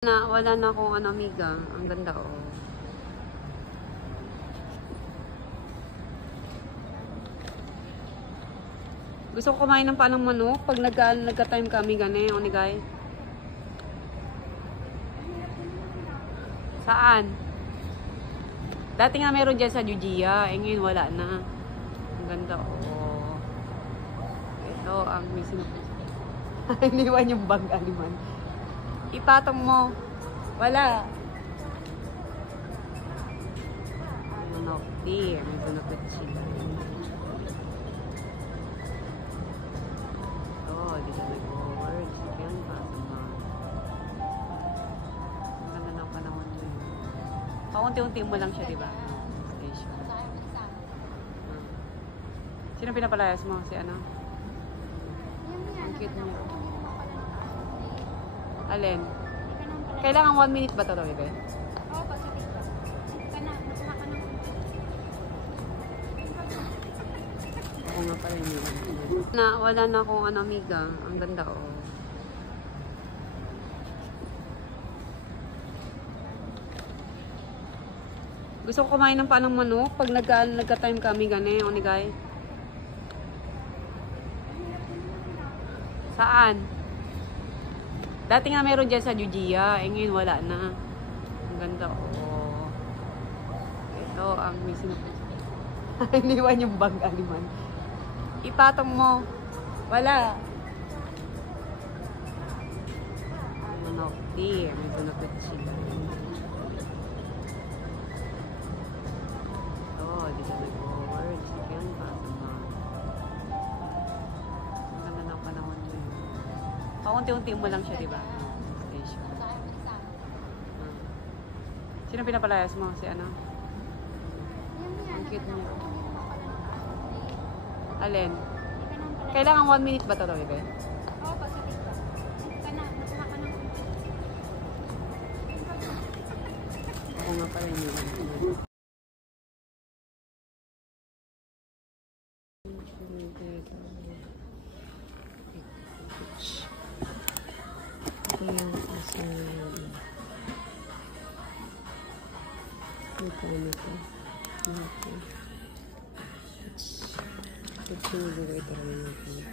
Wala na akong ano, amiga. Ang ganda, oh. Gusto ko kumain ng panang manok pag nagka-time kami gani, onigay. Saan? Dati nga meron dyan sa Jujia, ngayon wala na. Ang ganda, oh. Ito ang may sinapos. Iniwan yung bag, aliman. Ipatong mo. Wala. Manok, di. May sunapit sila. Oh, di ka nag-forward. Chicken, pasama. Ang ganda ng panahon mo yun. Paunti-unti mo lang siya, di ba? Station. Sino pinapalayas mo? Si ano? Ang cute niya. Alin? Kailangan 1 minute ba ito, bebe? Oo, pag sa TikTok. Nakuha ka ng Ako nga pala yun. Wala na akong ano, amiga. Ang ganda, oh. Gusto ko kumain ng panang manok pag nagka-time kami gani, onigay. Saan? Dati nga meron dyan sa Jujia, ngayon wala na. Ang ganda, oh. Ito ang may sinapos. Iniwan yung bag, aliman. Ipatong mo. Wala. Manok, di. May sunapit sila. Oh, di ka nag-forward. Chicken, pasama. Ang ganda ng panahon mo yun. Paunti-unti mo lang siya, di ba? Station. Sino pinapalayas mo? Si ano? Ang cute niya. Alin? Kailangan 1 minute ba ito, bebe? Oo, pag sa TikTok. Nakuha ka ng Ako nga pala yun. Ito yung aso na yun. Ito na ito. Ito. Ito siniguro ito rin natin.